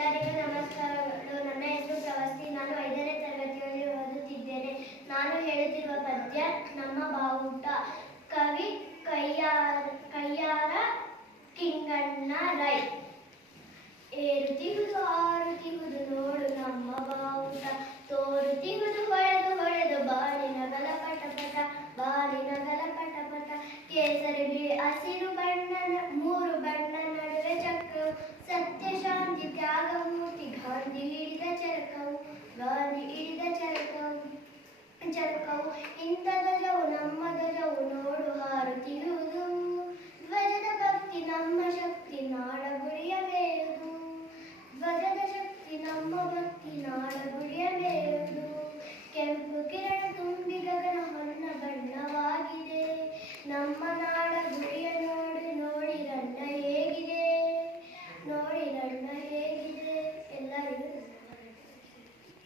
ಎಲ್ಲರಿಗೂ ನಮಸ್ಕಾರಗಳು. ನನ್ನ ಹೆಸರು ಪ್ರವಾಸಿ. ನಾನು 5ನೇ ತರಗತಿಯಲ್ಲಿ ಓದುತ್ತಿದ್ದೇನೆ. ನಾನು ಹೇಳುತ್ತಿರುವ ಪದ್ಯ ನಮ್ಮ ಬಾವುಟ. ಕವಿ ಕಯ್ಯಾರ ಕಿಂಗಣ್ಣ ರೈ. ಏರುತ್ತಿಹುದು ಆರುತ್ತಿಹುದು ನೋಡು ನಮ್ಮ ಬಾವುಟ, ತೋರುತ್ತಿಹುದು ಹೊಳೆದು ಹೊಳೆದು ಬಾಳಿನಗಲ ಪಟಪಟ, ಬಾಳಿನಗಲ ಪಟಪಟ. ಕೇಸರಿ ಬಿಳಿ ಹಸಿರು ಬಣ್ಣ, ಮೂರು ಬಣ್ಣ ನಡುವೆ ಚಕ್ರವು, ಸತ್ಯ ಶಾಂತಿ ತ್ಯಾಗ ಮೂರ್ತಿ ಗಾಂಧಿ ಹಿಡಿದ ಚರಕವು, ಗಾಂಧಿ ಹಿಡಿದ ಚರಕವು. ಇಂಥ ಧ್ವಜವು ನಮ್ಮ ಧ್ವಜವು ನೋಡು ಹಾರುತ್ತಿರುವುದು, ಧ್ವಜದ ಭಕ್ತಿ ನಮ್ಮ ಶಕ್ತಿ ನಾಡ ಗುರಿಯ ಮೇಯುವುದು, ಧ್ವಜದ ಶಕ್ತಿ ನಮ್ಮ ಭಕ್ತಿ ನಾಡ ಗುರಿಯ ಮೇಯುವುದು. ಕೆಂಪು ಕಿರಣ ತುಂಬಿ ಗಗನ ಹೊನ್ನ ಬಣ್ಣವಾಗಿದೆ, ನಮ್ಮ ನಾಡ ಗುರಿಯ ನೋಡಿ ನೋಡಿ ರಣ್ಣ ಹೇಗಿದೆ, ನೋಡಿ ರಣ್ಣ